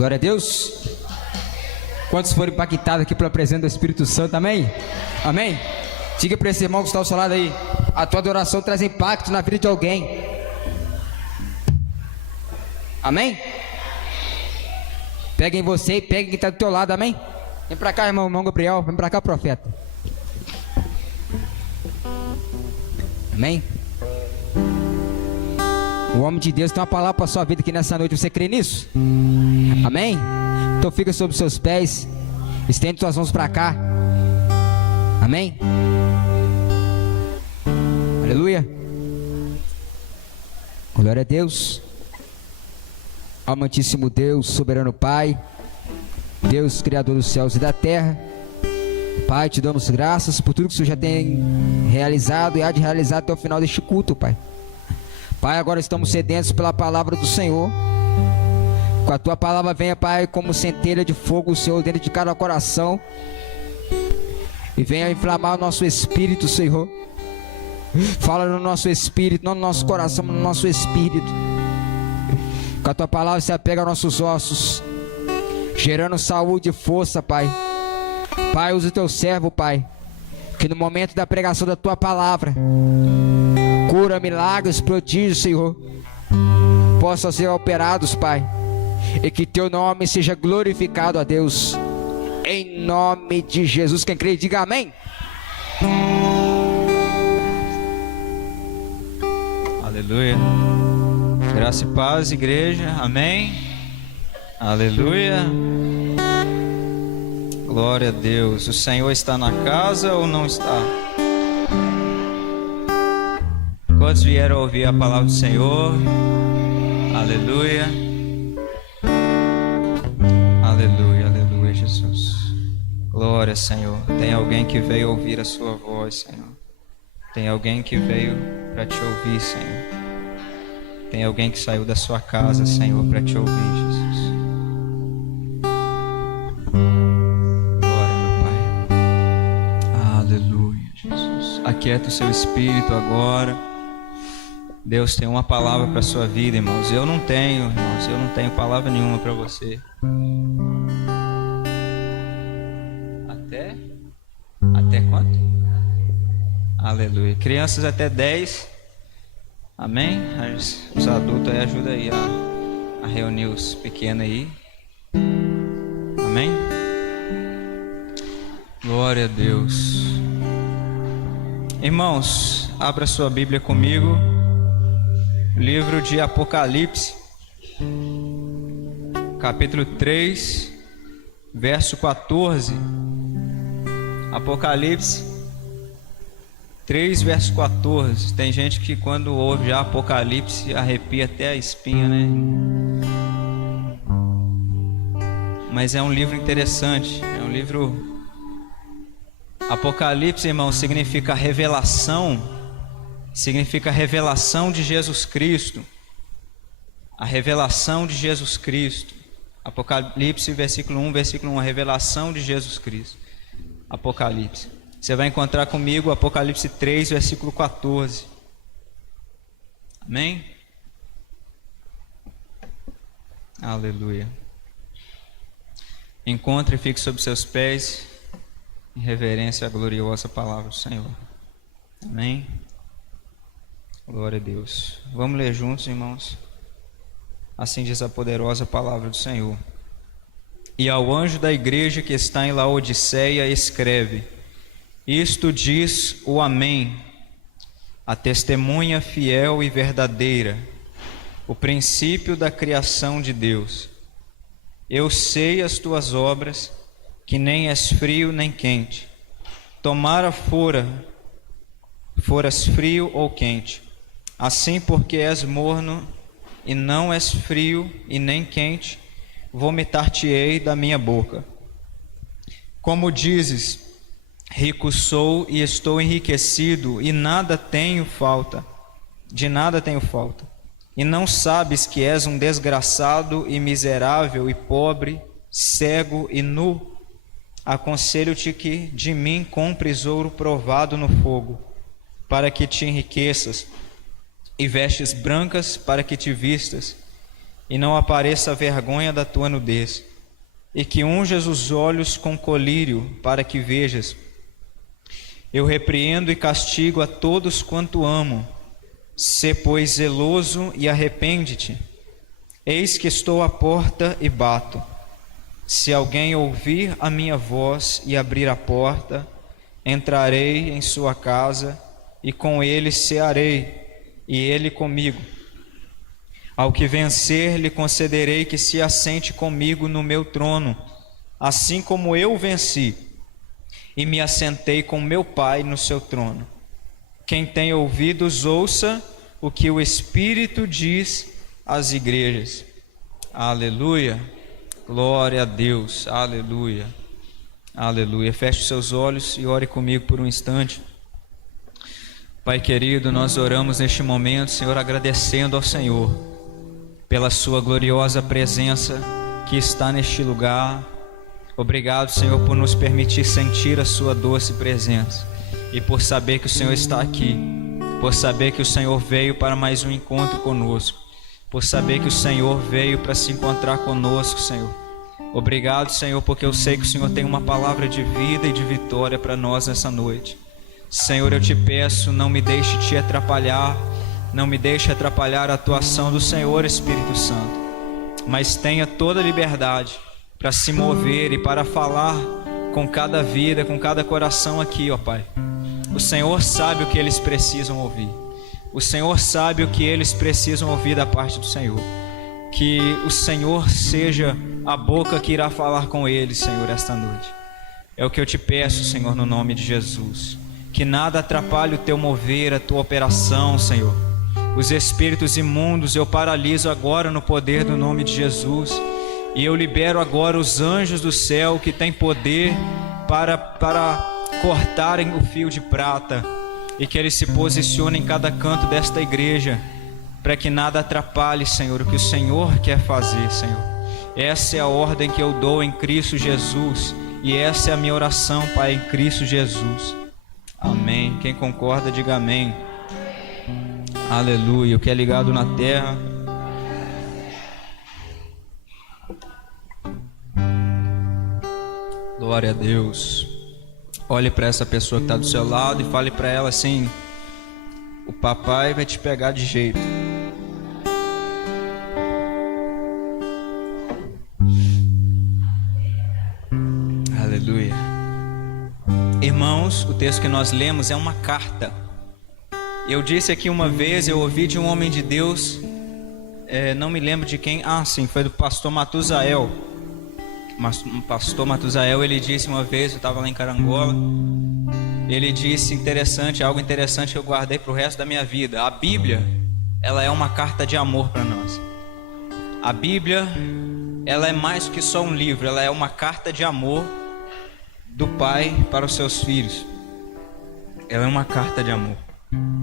Glória a Deus. Quantos foram impactados aqui pela presença do Espírito Santo, amém? Amém? Diga para esse irmão que está ao seu lado aí: a tua adoração traz impacto na vida de alguém. Amém? Pega em você e pega quem está do teu lado, amém? Vem para cá, irmão Gabriel, vem para cá, profeta. Amém? O homem de Deus tem uma palavra para a sua vida aqui nessa noite. Você crê nisso? Amém? Então fica sobre os seus pés, estende suas mãos para cá. Amém? Aleluia. Glória a Deus. Amantíssimo Deus, soberano Pai, Deus criador dos céus e da terra, Pai, te damos graças por tudo que o Senhor já tem realizado e há de realizar até o final deste culto, Pai. Pai, agora estamos sedentos pela palavra do Senhor. Com a tua palavra venha, Pai, como centelha de fogo, Senhor, dentro de cada coração, e venha inflamar o nosso espírito, Senhor. Fala no nosso espírito, não no nosso coração, mas no nosso espírito. Com a tua palavra se apega aos nossos ossos, gerando saúde e força, Pai. Pai, usa o teu servo, Pai, que no momento da pregação da tua palavra, cura, milagres, prodígios, Senhor, possam ser operados, Pai, e que teu nome seja glorificado, a Deus, em nome de Jesus. Quem crê, diga amém. Aleluia. Graça e paz, igreja, amém. Aleluia. Glória a Deus. O Senhor está na casa ou não está? Quantos vieram ouvir a palavra do Senhor? Aleluia. Aleluia, aleluia, Jesus. Glória, Senhor. Tem alguém que veio ouvir a sua voz, Senhor. Tem alguém que veio para te ouvir, Senhor. Tem alguém que saiu da sua casa, Senhor, para te ouvir, Jesus. Glória, meu Pai. Aleluia, Jesus. Aquieta o seu espírito agora. Deus tem uma palavra para a sua vida, irmãos. Eu não tenho palavra nenhuma para você. Até quanto? Aleluia. Crianças até 10. Amém? Os adultos aí ajudam aí a reunir os pequenos aí. Amém? Glória a Deus. Irmãos, abra sua Bíblia comigo. Livro de Apocalipse, capítulo 3, verso 14. Apocalipse 3, verso 14. Tem gente que quando ouve já Apocalipse arrepia até a espinha, né? Mas é um livro interessante. É um livro... Apocalipse, irmão, significa revelação. Significa revelação de Jesus Cristo. A revelação de Jesus Cristo. Apocalipse, versículo 1, versículo 1. A revelação de Jesus Cristo. Apocalipse. Você vai encontrar comigo Apocalipse 3, versículo 14. Amém? Aleluia. Encontre e fique sobre seus pés, em reverência à gloriosa palavra do Senhor. Amém? Glória a Deus. Vamos ler juntos, irmãos. Assim diz a poderosa palavra do Senhor. E ao anjo da igreja que está em Laodiceia escreve: isto diz o Amém, a testemunha fiel e verdadeira, o princípio da criação de Deus. Eu sei as tuas obras, que nem és frio nem quente. Tomara foras frio ou quente. Assim, porque és morno e não és frio e nem quente, vomitar-te-ei da minha boca. Como dizes: rico sou e estou enriquecido, e nada tenho falta, de nada tenho falta. E não sabes que és um desgraçado e miserável e pobre, cego e nu? Aconselho-te que de mim compres ouro provado no fogo, para que te enriqueças, e vestes brancas para que te vistas, e não apareça a vergonha da tua nudez, e que unjas os olhos com colírio para que vejas. Eu repreendo e castigo a todos quanto amo. Sê, pois, zeloso e arrepende-te. Eis que estou à porta e bato. Se alguém ouvir a minha voz e abrir a porta, entrarei em sua casa e com ele cearei, e ele comigo. Ao que vencer, lhe concederei que se assente comigo no meu trono, assim como eu venci e me assentei com meu Pai no seu trono. Quem tem ouvidos, ouça o que o Espírito diz às igrejas. Aleluia, glória a Deus, aleluia, aleluia. Feche seus olhos e ore comigo por um instante. Pai querido, nós oramos neste momento, Senhor, agradecendo ao Senhor pela sua gloriosa presença que está neste lugar. Obrigado, Senhor, por nos permitir sentir a sua doce presença e por saber que o Senhor está aqui, por saber que o Senhor veio para mais um encontro conosco, por saber que o Senhor veio para se encontrar conosco, Senhor. Obrigado, Senhor, porque eu sei que o Senhor tem uma palavra de vida e de vitória para nós nessa noite. Senhor, eu te peço, não me deixe te atrapalhar, não me deixe atrapalhar a atuação do Senhor, Espírito Santo, mas tenha toda a liberdade para se mover e para falar com cada vida, com cada coração aqui, ó Pai. O Senhor sabe o que eles precisam ouvir. O Senhor sabe o que eles precisam ouvir da parte do Senhor. Que o Senhor seja a boca que irá falar com eles, Senhor, esta noite. É o que eu te peço, Senhor, no nome de Jesus. Que nada atrapalhe o teu mover, a tua operação, Senhor. Os espíritos imundos eu paraliso agora no poder do nome de Jesus. E eu libero agora os anjos do céu que têm poder para cortarem o fio de prata e que eles se posicionem em cada canto desta igreja para que nada atrapalhe, Senhor, o que o Senhor quer fazer, Senhor. Essa é a ordem que eu dou em Cristo Jesus e essa é a minha oração, Pai, em Cristo Jesus. Amém. Quem concorda, diga amém. Aleluia. O que é ligado na terra glória a Deus. Olhe para essa pessoa que está do seu lado e fale para ela assim: o papai vai te pegar de jeito. Aleluia. Irmãos, o texto que nós lemos é uma carta. Eu disse aqui uma vez, eu ouvi de um homem de Deus, não me lembro de quem, sim, foi do pastor Matusael. O pastor Matusael, ele disse uma vez, eu estava lá em Carangola, ele disse algo interessante que eu guardei para o resto da minha vida. A Bíblia, ela é uma carta de amor para nós. A Bíblia, ela é mais que só um livro, ela é uma carta de amor do Pai para os seus filhos. Ela é uma carta de amor.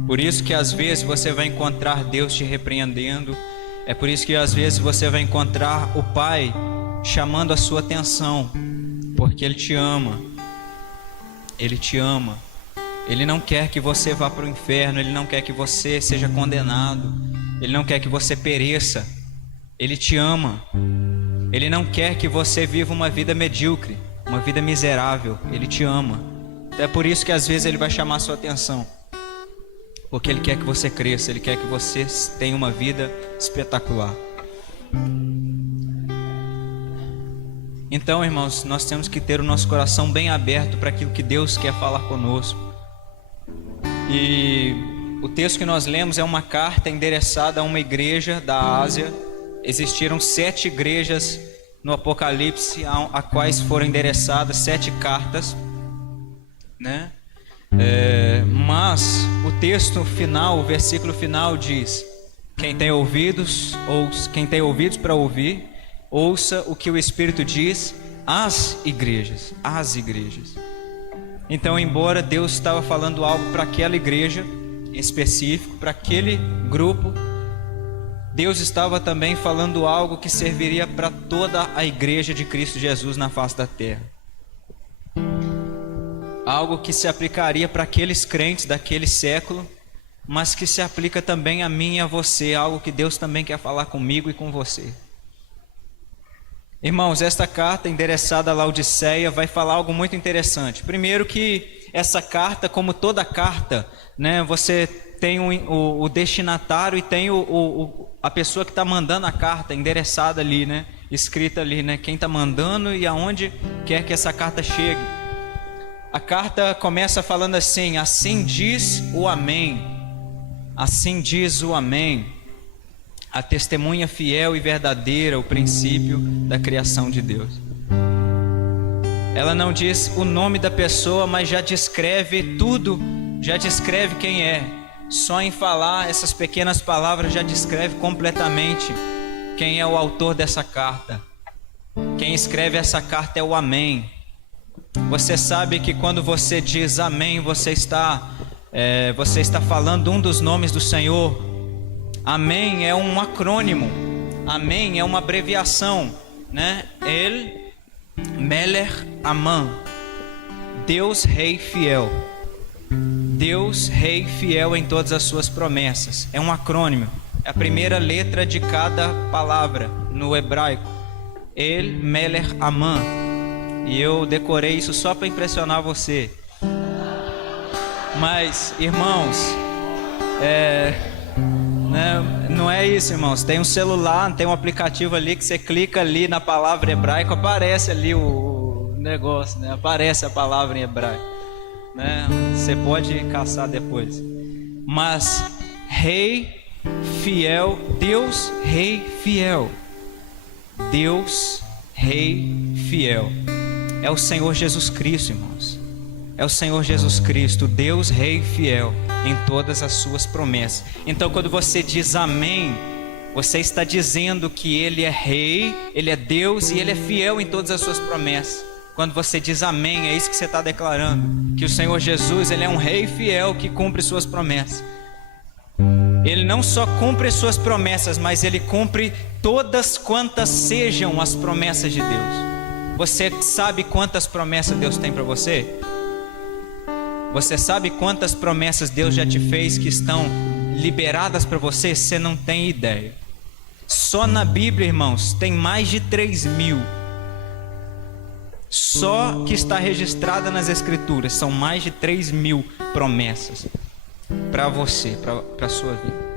Por isso que às vezes você vai encontrar Deus te repreendendo, é por isso que às vezes você vai encontrar o Pai chamando a sua atenção, porque Ele te ama. Ele te ama. Ele não quer que você vá para o inferno, Ele não quer que você seja condenado, Ele não quer que você pereça. Ele te ama. Ele não quer que você viva uma vida medíocre, uma vida miserável. Ele te ama. É por isso que às vezes Ele vai chamar a sua atenção, porque Ele quer que você cresça, Ele quer que você tenha uma vida espetacular. Então, irmãos, nós temos que ter o nosso coração bem aberto para aquilo que Deus quer falar conosco. E o texto que nós lemos é uma carta endereçada a uma igreja da Ásia. Existiram 7 igrejas no Apocalipse a quais foram endereçadas 7 cartas, né? Mas o texto final, o versículo final diz: quem tem ouvidos para ouvir, ouça o que o Espírito diz às igrejas. Às igrejas. Então, embora Deus estava falando algo para aquela igreja em específico, para aquele grupo, Deus estava também falando algo que serviria para toda a igreja de Cristo Jesus na face da terra. Algo que se aplicaria para aqueles crentes daquele século mas que se aplica também a mim e a você, algo que Deus também quer falar comigo e com você. Irmãos, esta carta endereçada à Laodiceia vai falar algo muito interessante. Primeiro que essa carta, como toda carta, né, você tem o destinatário e tem a pessoa que está mandando a carta endereçada ali, né, escrita ali, né, quem está mandando e aonde quer que essa carta chegue. A carta começa falando assim: assim diz o Amém, assim diz o Amém, a testemunha fiel e verdadeira, o princípio da criação de Deus. Ela não diz o nome da pessoa, mas já descreve tudo, já descreve quem é. Só em falar essas pequenas palavras já descreve completamente quem é o autor dessa carta. Quem escreve essa carta é o Amém. Você sabe que quando você diz Amém, você está falando um dos nomes do Senhor. Amém é um acrônimo, Amém é uma abreviação, né? El Melech Aman, Deus Rei Fiel. Deus Rei Fiel em todas as suas promessas. É um acrônimo, é a primeira letra de cada palavra no hebraico. El Melech Aman. E eu decorei isso só para impressionar você. Mas, irmãos, não é isso, irmãos. Tem um celular, tem um aplicativo ali que você clica ali na palavra hebraica, aparece ali o negócio, né? Aparece a palavra em hebraico, né? Você pode caçar depois. Mas Rei Fiel, Deus Rei Fiel, Deus Rei Fiel é o Senhor Jesus Cristo, irmãos. É o Senhor Jesus Cristo, Deus Rei Fiel em todas as suas promessas. Então, quando você diz Amém, você está dizendo que Ele é Rei, Ele é Deus e Ele é fiel em todas as suas promessas. Quando você diz Amém, é isso que você está declarando, que o Senhor Jesus, Ele é um Rei fiel que cumpre suas promessas. Ele não só cumpre suas promessas, mas Ele cumpre todas quantas sejam as promessas de Deus. Você sabe quantas promessas Deus tem para você? Você sabe quantas promessas Deus já te fez que estão liberadas para você? Você não tem ideia. Só na Bíblia, irmãos, tem mais de 3.000. Só que está registrada nas Escrituras. São mais de 3.000 promessas para você, para a sua vida.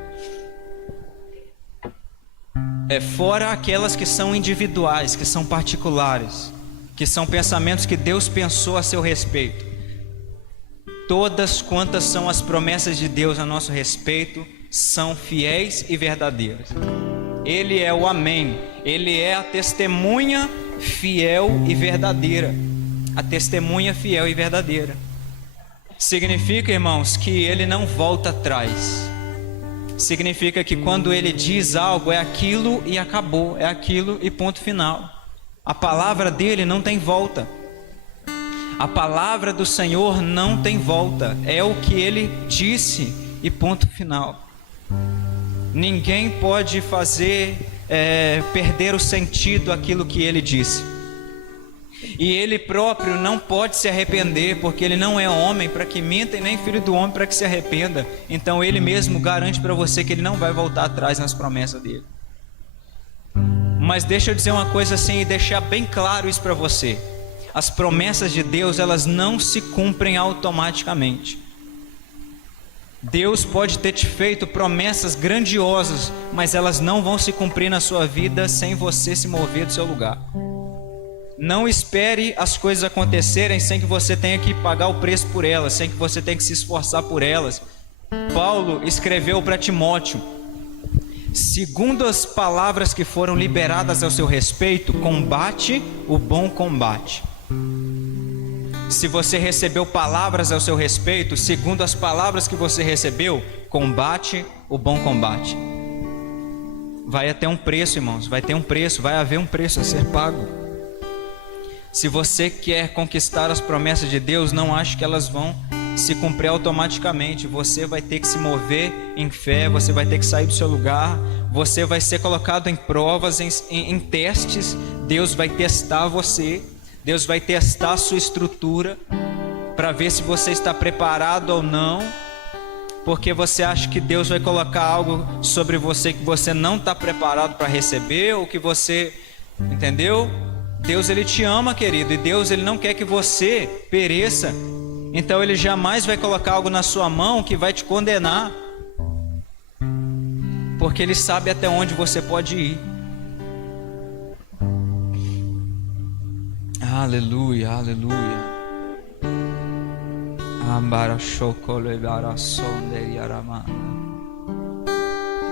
Fora aquelas que são individuais, que são particulares, que são pensamentos que Deus pensou a seu respeito. Todas quantas são as promessas de Deus a nosso respeito são fiéis e verdadeiras. Ele é o Amém. Ele é a testemunha fiel e verdadeira. A testemunha fiel e verdadeira. Significa, irmãos, que Ele não volta atrás. Significa que quando Ele diz algo, é aquilo e acabou. É aquilo e ponto final. A palavra dele não tem volta. A palavra do Senhor não tem volta. É o que Ele disse e ponto final. Ninguém pode fazer perder o sentido aquilo que Ele disse. E Ele próprio não pode se arrepender, porque Ele não é homem para que minta e nem filho do homem para que se arrependa. Então Ele mesmo garante para você que Ele não vai voltar atrás nas promessas dele. Mas deixa eu dizer uma coisa assim e deixar bem claro isso para você. As promessas de Deus, elas não se cumprem automaticamente. Deus pode ter te feito promessas grandiosas, mas elas não vão se cumprir na sua vida sem você se mover do seu lugar. Não espere as coisas acontecerem sem que você tenha que pagar o preço por elas, sem que você tenha que se esforçar por elas. Paulo escreveu para Timóteo: segundo as palavras que foram liberadas ao seu respeito, combate o bom combate. Se você recebeu palavras ao seu respeito, segundo as palavras que você recebeu, combate o bom combate. Vai até um preço, irmãos, vai ter um preço, vai haver um preço a ser pago. Se você quer conquistar as promessas de Deus, não ache que elas vão se cumprir automaticamente. Você vai ter que se mover em fé, você vai ter que sair do seu lugar, você vai ser colocado em provas, em testes. Deus vai testar você, Deus vai testar a sua estrutura para ver se você está preparado ou não porque você acha que Deus vai colocar algo sobre você que você não está preparado para receber, ou que você, entendeu? Deus, ele te ama, querido, e Deus, ele não quer que você pereça. Então ele jamais vai colocar algo na sua mão que vai te condenar, porque ele sabe até onde você pode ir. Aleluia, aleluia.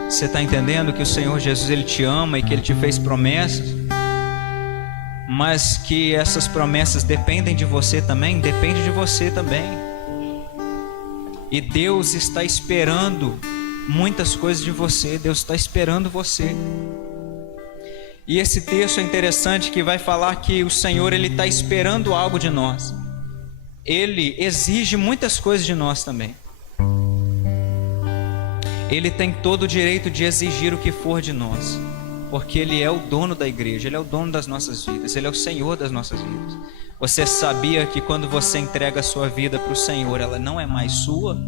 Você está entendendo que o Senhor Jesus, ele te ama e que ele te fez promessas, mas que essas promessas dependem de você também? Depende de você também. E Deus está esperando muitas coisas de você. Deus está esperando você. E esse texto é interessante, que vai falar que o Senhor, ele está esperando algo de nós. Ele exige muitas coisas de nós também. Ele tem todo o direito de exigir o que for de nós, porque ele é o dono da igreja, ele é o dono das nossas vidas, ele é o Senhor das nossas vidas. Você sabia que quando você entrega a sua vida para o Senhor, ela não é mais sua?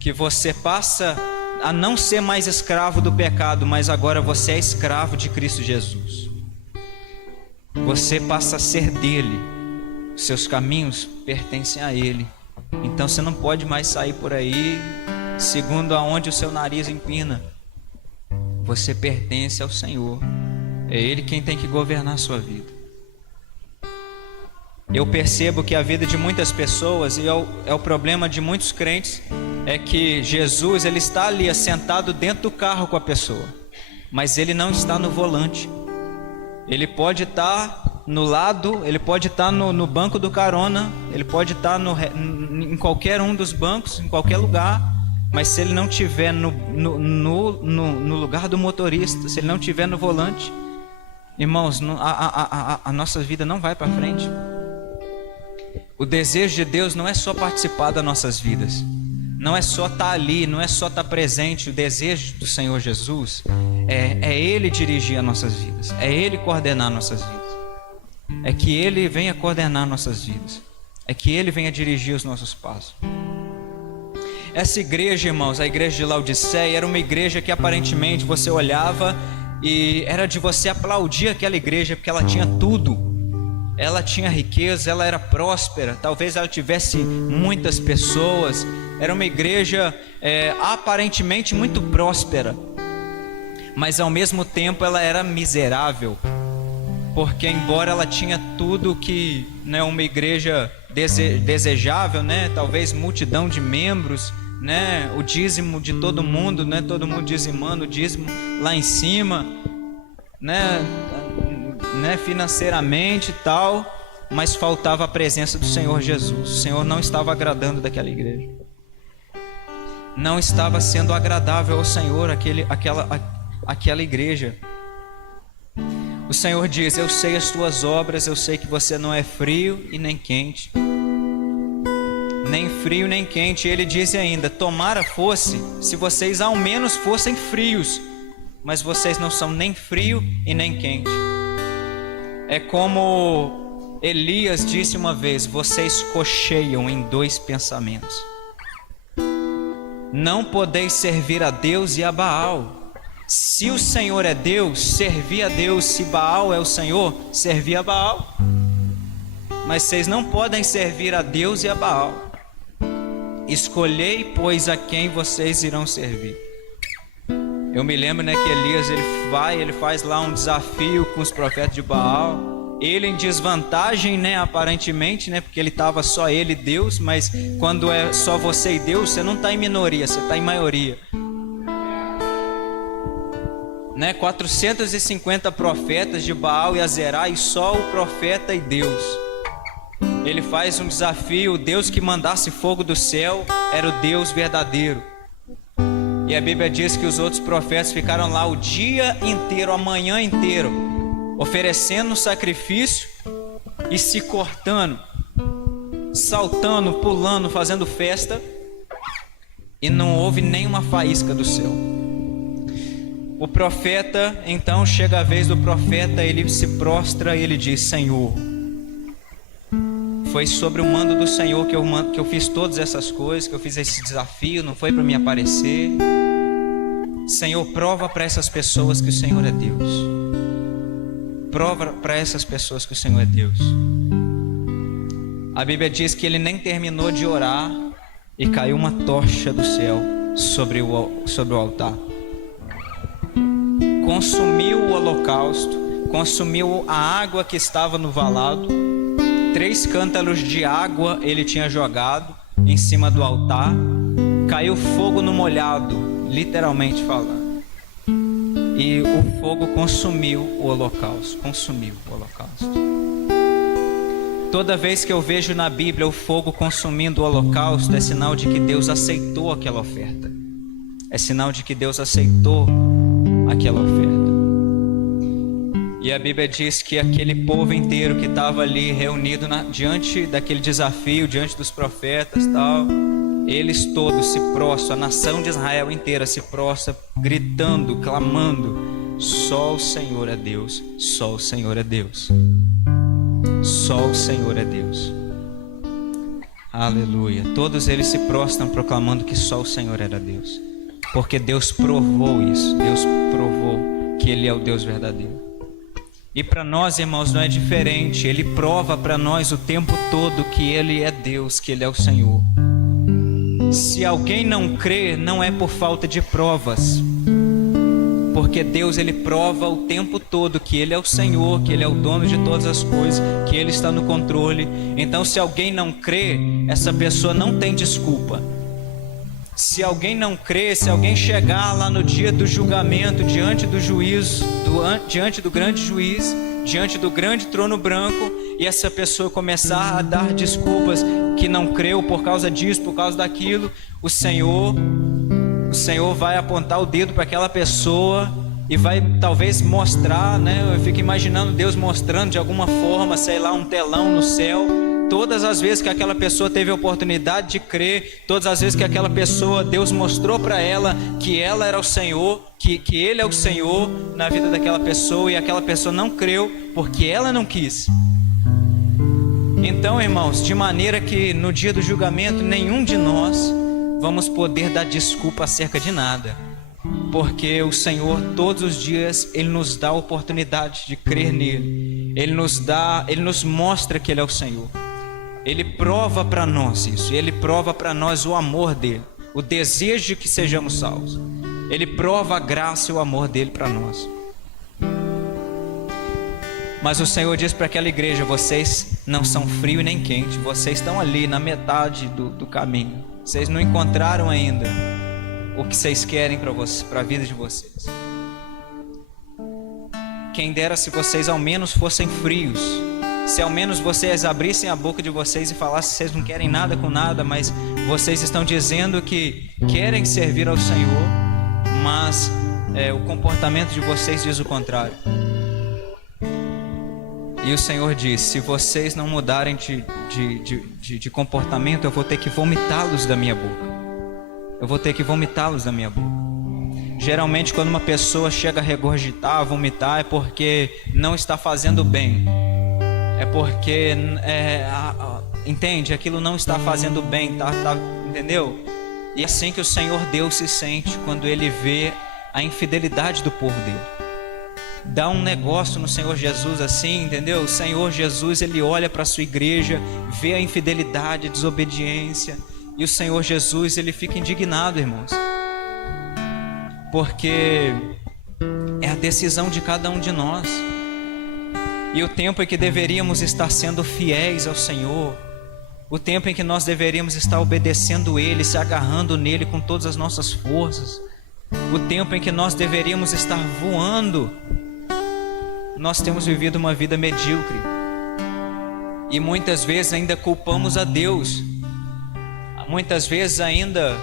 Que você passa a não ser mais escravo do pecado, mas agora você é escravo de Cristo Jesus. Você passa a ser dele. Seus caminhos pertencem a ele. Então você não pode mais sair por aí segundo aonde o seu nariz empina. Você pertence ao Senhor. É ele quem tem que governar a sua vida. Eu percebo que a vida de muitas pessoas, e é o problema de muitos crentes, é que Jesus, ele está ali assentado dentro do carro com a pessoa, mas ele não está no volante. Ele pode estar no lado, ele pode estar no banco do carona, ele pode estar em qualquer um dos bancos, em qualquer lugar, mas se ele não estiver no lugar do motorista, se ele não estiver no volante, irmãos, a nossa vida não vai para frente. O desejo de Deus não é só participar das nossas vidas, não é só estar ali, não é só estar presente. O desejo do Senhor Jesus é Ele dirigir as nossas vidas, é Ele coordenar nossas vidas, é que Ele venha coordenar nossas vidas, é que Ele venha dirigir os nossos passos. Essa igreja, irmãos, a igreja de Laodiceia, era uma igreja que aparentemente você olhava e era de você aplaudir aquela igreja, porque ela tinha tudo. Ela tinha riqueza, ela era próspera, talvez ela tivesse muitas pessoas. Era uma igreja aparentemente muito próspera, mas ao mesmo tempo ela era miserável, porque embora ela tinha tudo que, né, uma igreja desejável, né, talvez multidão de membros, né, o dízimo de todo mundo, né, todo mundo dizimando, o dízimo lá em cima, né, financeiramente e tal, mas faltava a presença do Senhor Jesus. O Senhor não estava agradando daquela igreja, não estava sendo agradável ao Senhor aquela igreja. O Senhor diz: eu sei as tuas obras, eu sei que você não é frio e nem quente, nem frio nem quente. Ele diz ainda: tomara fosse se vocês ao menos fossem frios, mas vocês não são nem frio e nem quente. É como Elias disse uma vez: vocês cocheiam em dois pensamentos. Não podeis servir a Deus e a Baal. Se o Senhor é Deus, servir a Deus. Se Baal é o Senhor, servir a Baal. Mas vocês não podem servir a Deus e a Baal. Escolhei, pois, a quem vocês irão servir. Eu me lembro, né, que Elias ele faz lá um desafio com os profetas de Baal. Ele em desvantagem, né, aparentemente, né, porque ele estava só ele e Deus. Mas quando é só você e Deus, você não está em minoria, você está em maioria, né? 450 profetas de Baal e Azerá, e só o profeta e Deus. Ele faz um desafio. O Deus que mandasse fogo do céu era o Deus verdadeiro. E a Bíblia diz que os outros profetas ficaram lá o dia inteiro, a manhã inteira, oferecendo sacrifício e se cortando, saltando, pulando, fazendo festa, e não houve nenhuma faísca do céu. O profeta, então chega a vez do profeta, ele se prostra e ele diz: Senhor, Foi sobre o mando do Senhor que eu fiz todas essas coisas, que eu fiz esse desafio, não foi para me aparecer. Senhor, prova para essas pessoas que o Senhor é Deus. Prova para essas pessoas que o Senhor é Deus. A Bíblia diz que ele nem terminou de orar e caiu uma tocha do céu sobre o altar. Consumiu o holocausto, consumiu a água que estava no valado. 3 cântaros de água ele tinha jogado em cima do altar. Caiu fogo no molhado, literalmente falando. E o fogo consumiu o holocausto. Toda vez que eu vejo na Bíblia o fogo consumindo o holocausto, é sinal de que Deus aceitou aquela oferta. É sinal de que Deus aceitou aquela oferta. E a Bíblia diz que aquele povo inteiro que estava ali reunido diante daquele desafio, diante dos profetas, tal, eles todos se prostram, a nação de Israel inteira se prostra, gritando, clamando: só o Senhor é Deus, só o Senhor é Deus, só o Senhor é Deus. Aleluia. Todos eles se prostram proclamando que só o Senhor era Deus, porque Deus provou isso. Deus provou que Ele é o Deus verdadeiro. E para nós, irmãos, não é diferente. Ele prova para nós o tempo todo que Ele é Deus, que Ele é o Senhor. Se alguém não crê, não é por falta de provas, porque Deus, Ele prova o tempo todo que Ele é o Senhor, que Ele é o dono de todas as coisas, que Ele está no controle. Então, se alguém não crê, essa pessoa não tem desculpa. Se alguém não crê, se alguém chegar lá no dia do julgamento, diante do juízo, diante do grande juiz, diante do grande trono branco, e essa pessoa começar a dar desculpas que não creu por causa disso, por causa daquilo, o Senhor vai apontar o dedo para aquela pessoa e vai talvez mostrar, né? Eu fico imaginando Deus mostrando de alguma forma, sei lá, um telão no céu. Todas as vezes que aquela pessoa teve a oportunidade de crer, todas as vezes que aquela pessoa, Deus mostrou para ela que ela era o Senhor, que Ele é o Senhor na vida daquela pessoa, e aquela pessoa não creu porque ela não quis. Então, irmãos, de maneira que no dia do julgamento nenhum de nós vamos poder dar desculpa acerca de nada, porque o Senhor todos os dias Ele nos dá a oportunidade de crer nele. Ele nos mostra que Ele é o Senhor. Ele prova para nós isso. Ele prova para nós o amor dele, o desejo de que sejamos salvos. Ele prova a graça e o amor dele para nós. Mas o Senhor diz para aquela igreja: vocês não são frio e nem quente, vocês estão ali na metade do caminho. Vocês não encontraram ainda o que vocês querem para a vida de vocês. Quem dera se vocês ao menos fossem frios, se ao menos vocês abrissem a boca de vocês e falassem que vocês não querem nada com nada, mas vocês estão dizendo que querem servir ao Senhor, mas o comportamento de vocês diz o contrário. E o Senhor diz: se vocês não mudarem de comportamento, eu vou ter que vomitá-los da minha boca. Eu vou ter que vomitá-los da minha boca. Geralmente quando uma pessoa chega a regurgitar, a vomitar, é porque não está fazendo bem. É porque, entende? Aquilo não está fazendo bem, entendeu? E é assim que o Senhor Deus se sente quando Ele vê a infidelidade do povo dele. Dá um negócio no Senhor Jesus assim, entendeu? O Senhor Jesus, Ele olha para a sua igreja, vê a infidelidade, a desobediência, e o Senhor Jesus, Ele fica indignado, irmãos. Porque é a decisão de cada um de nós. E o tempo em que deveríamos estar sendo fiéis ao Senhor, o tempo em que nós deveríamos estar obedecendo Ele, se agarrando nele com todas as nossas forças, o tempo em que nós deveríamos estar voando, nós temos vivido uma vida medíocre. E muitas vezes ainda culpamos a Deus. Muitas vezes ainda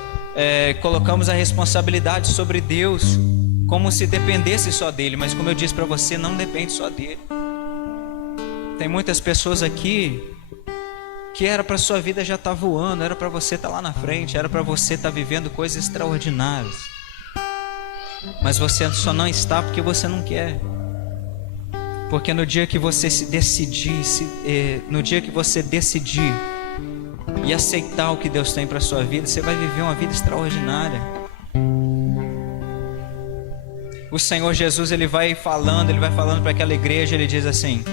colocamos a responsabilidade sobre Deus, como se dependesse só dele. Mas como eu disse para você, não depende só dele. Tem muitas pessoas aqui que era para sua vida já estar voando, era para você estar lá na frente, era para você estar vivendo coisas extraordinárias, mas você só não está porque você não quer, Porque no dia que você no dia que você decidir e aceitar o que Deus tem para sua vida, você vai viver uma vida extraordinária. O Senhor Jesus, ele vai falando para aquela igreja, ele diz assim: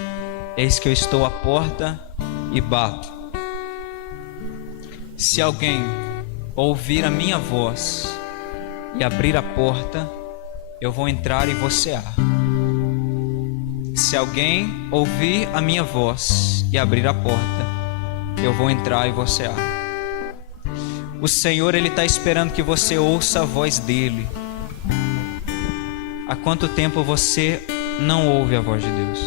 eis que eu estou à porta e bato. Se alguém ouvir a minha voz e abrir a porta, eu vou entrar e vou cear. Se alguém ouvir a minha voz e abrir a porta, eu vou entrar e vou cear. O Senhor, ele está esperando que você ouça a voz dele. Há quanto tempo você não ouve a voz de Deus?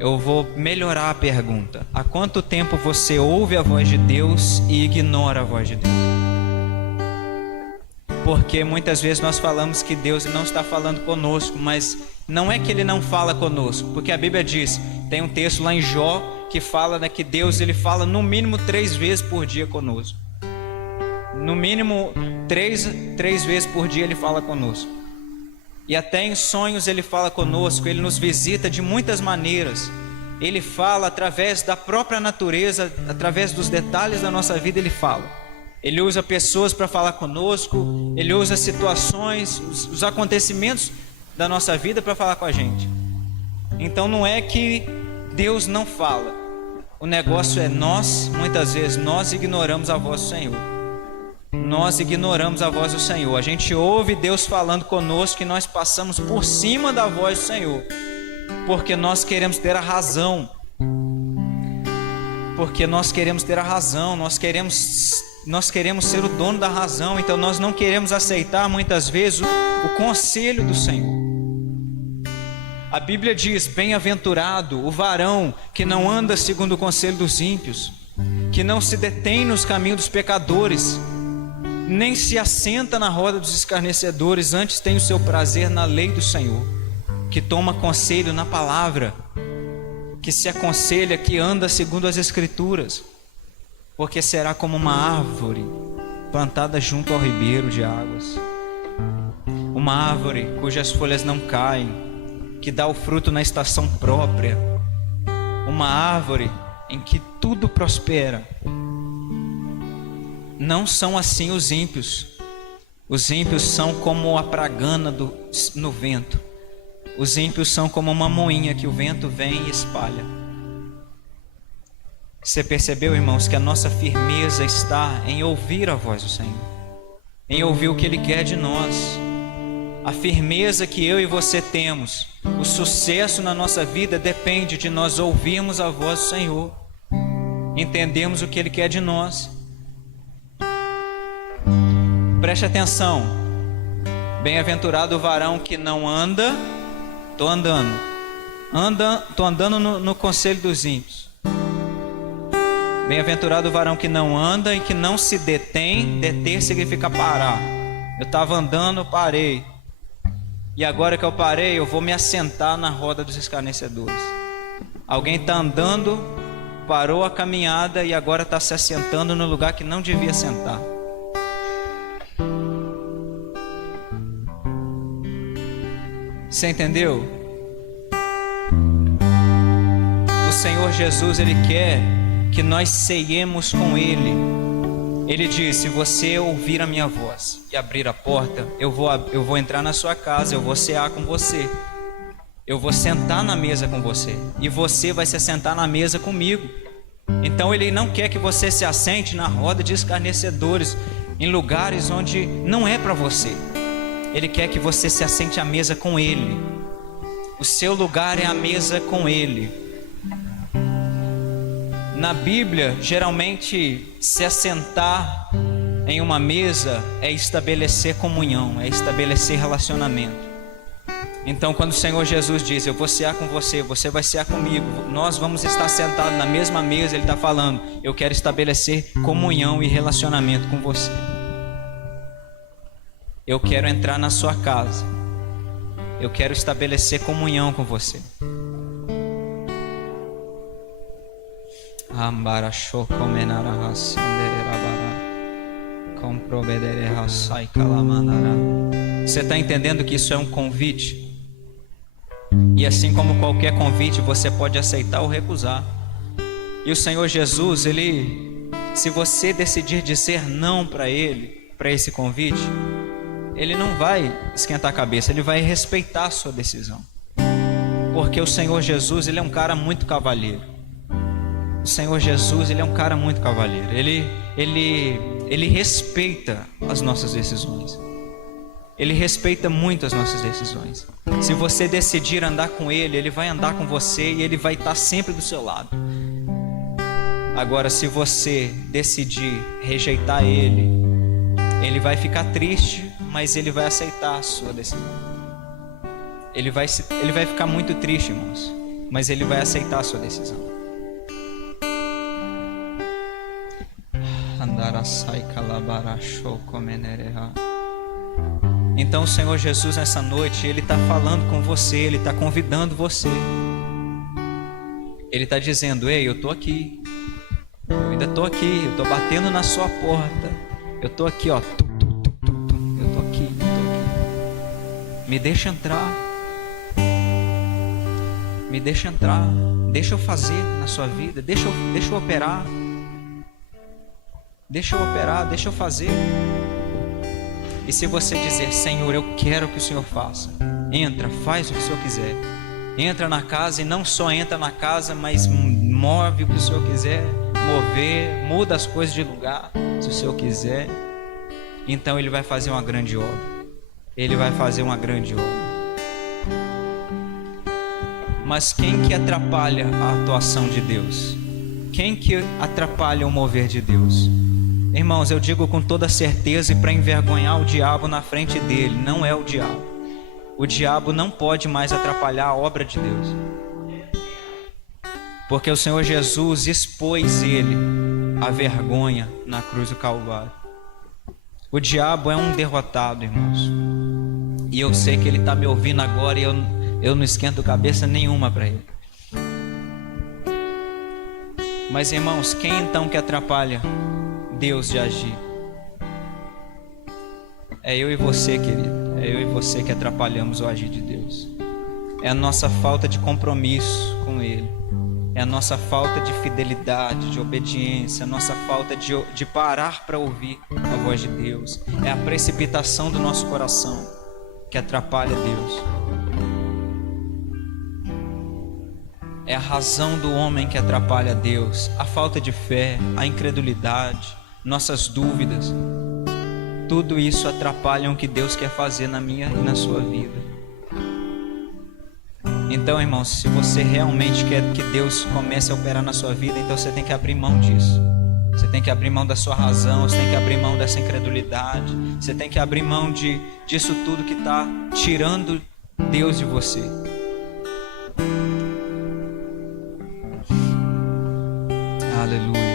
Eu vou melhorar a pergunta. Há quanto tempo você ouve a voz de Deus e ignora a voz de Deus? Porque muitas vezes nós falamos que Deus não está falando conosco, mas não é que Ele não fala conosco, porque a Bíblia diz, tem um texto lá em Jó que fala, né, que Deus, ele fala no mínimo 3 vezes por dia conosco. No mínimo 3 vezes por dia Ele fala conosco. E até em sonhos Ele fala conosco, Ele nos visita de muitas maneiras. Ele fala através da própria natureza, através dos detalhes da nossa vida Ele fala. Ele usa pessoas para falar conosco, Ele usa situações, os acontecimentos da nossa vida para falar com a gente. Então não é que Deus não fala. O negócio é muitas vezes nós ignoramos a voz do Senhor. Nós ignoramos a voz do Senhor. A gente ouve Deus falando conosco e nós passamos por cima da voz do Senhor, porque nós queremos ter a razão. Porque nós queremos ter a razão, nós queremos ser o dono da razão. Então nós não queremos aceitar muitas vezes o conselho do Senhor. A Bíblia diz: bem-aventurado o varão que não anda segundo o conselho dos ímpios, que não se detém nos caminhos dos pecadores, nem se assenta na roda dos escarnecedores, antes tem o seu prazer na lei do Senhor, que toma conselho na palavra, que se aconselha, que anda segundo as Escrituras, porque será como uma árvore plantada junto ao ribeiro de águas, uma árvore cujas folhas não caem, que dá o fruto na estação própria, uma árvore em que tudo prospera. Não são assim os ímpios. Os ímpios são como a pragana no vento. Os ímpios são como uma moinha que o vento vem e espalha. Você percebeu, irmãos, que a nossa firmeza está em ouvir a voz do Senhor, em ouvir o que Ele quer de nós. A firmeza que eu e você temos, o sucesso na nossa vida depende de nós ouvirmos a voz do Senhor, entendemos o que Ele quer de nós. Preste atenção. Bem-aventurado o varão que não anda. Estou andando no conselho dos ímpios. Bem-aventurado o varão que não anda e que não se detém. Deter significa parar. Eu estava andando, eu parei. E agora que eu parei, eu vou me assentar na roda dos escarnecedores. Alguém está andando, parou a caminhada e agora está se assentando no lugar que não devia sentar. Você entendeu? O Senhor Jesus, Ele quer que nós ceiemos com Ele. Ele diz: se você ouvir a minha voz e abrir a porta, eu vou entrar na sua casa, eu vou cear com você, eu vou sentar na mesa com você, e você vai se assentar na mesa comigo. Então Ele não quer que você se assente na roda de escarnecedores, em lugares onde não é para você. Ele quer que você se assente à mesa com Ele. O seu lugar é a mesa com Ele. Na Bíblia, geralmente, se assentar em uma mesa é estabelecer comunhão, é estabelecer relacionamento. Então, quando o Senhor Jesus diz: eu vou cear com você, você vai cear comigo, nós vamos estar sentados na mesma mesa, Ele está falando: eu quero estabelecer comunhão e relacionamento com você. Eu quero entrar na sua casa. Eu quero estabelecer comunhão com você. Você está entendendo que isso é um convite? E assim como qualquer convite, você pode aceitar ou recusar. E o Senhor Jesus, se você decidir dizer não para Ele, para esse convite, Ele não vai esquentar a cabeça, Ele vai respeitar a sua decisão. Porque o Senhor Jesus, Ele é um cara muito cavalheiro. O Senhor Jesus, Ele é um cara muito cavalheiro. Ele respeita as nossas decisões. Ele respeita muito as nossas decisões. Se você decidir andar com Ele, Ele vai andar com você e Ele vai estar sempre do seu lado. Agora, se você decidir rejeitar Ele, Ele vai ficar triste, mas Ele vai aceitar a sua decisão. Ele vai ficar muito triste, irmãos, mas Ele vai aceitar a sua decisão. Então o Senhor Jesus nessa noite, Ele está falando com você, Ele está convidando você. Ele está dizendo: ei, eu estou aqui, eu ainda estou aqui, eu estou batendo na sua porta, eu estou aqui, ó, eu estou aqui, me deixa entrar, deixa eu fazer na sua vida, deixa eu operar, deixa eu fazer. E se você dizer: Senhor, eu quero que o Senhor faça, entra, faz o que o Senhor quiser. Entra na casa, e não só entra na casa, mas move o que o Senhor quiser mover, muda as coisas de lugar, se o Senhor quiser. Então Ele vai fazer uma grande obra. Ele vai fazer uma grande obra. Mas quem que atrapalha a atuação de Deus? Quem que atrapalha o mover de Deus? Irmãos, eu digo com toda certeza e para envergonhar o diabo na frente dele, não é o diabo. O diabo não pode mais atrapalhar a obra de Deus. Porque o Senhor Jesus expôs ele à vergonha na cruz do Calvário. O diabo é um derrotado, irmãos. E eu sei que ele está me ouvindo agora e eu não esquento cabeça nenhuma para ele. Mas, irmãos, quem então que atrapalha Deus de agir? É eu e você, querido. É eu e você que atrapalhamos o agir de Deus. É a nossa falta de compromisso com Ele. É a nossa falta de fidelidade, de obediência. A nossa falta de parar para ouvir a voz de Deus. É a precipitação do nosso coração que atrapalha Deus. É a razão do homem que atrapalha Deus. A falta de fé, a incredulidade, nossas dúvidas. Tudo isso atrapalha o que Deus quer fazer na minha e na sua vida. Então, irmãos, se você realmente quer que Deus comece a operar na sua vida, então você tem que abrir mão disso. Você tem que abrir mão da sua razão, você tem que abrir mão dessa incredulidade, você tem que abrir mão disso tudo que está tirando Deus de você. Aleluia.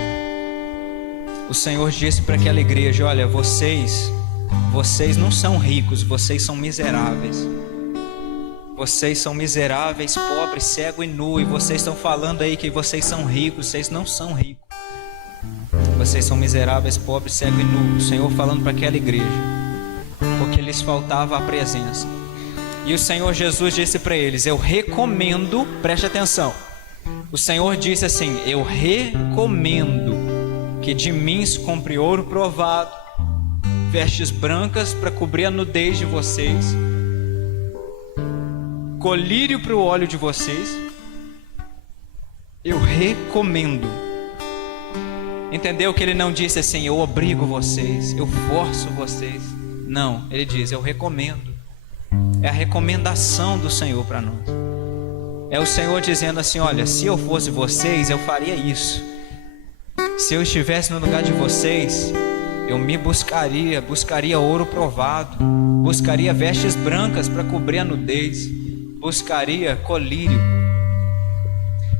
O Senhor disse para aquela igreja: olha, vocês não são ricos, vocês são miseráveis. Vocês são miseráveis, pobres, cegos e nu. E vocês estão falando aí que vocês são ricos. Vocês não são ricos. Vocês são miseráveis, pobres, cegos e nu. O Senhor falando para aquela igreja, porque lhes faltava a presença. E o Senhor Jesus disse para eles: eu recomendo, preste atenção. O Senhor disse assim: eu recomendo que de mim se compre ouro provado, vestes brancas para cobrir a nudez de vocês, colírio para o óleo de vocês. Eu recomendo. Entendeu que ele não disse assim: eu obrigo vocês, eu forço vocês. Não, ele diz: eu recomendo. É a recomendação do Senhor para nós. É o Senhor dizendo assim: olha, se eu fosse vocês, eu faria isso. Se eu estivesse no lugar de vocês, eu me buscaria ouro provado, buscaria vestes brancas para cobrir a nudez, buscaria colírio.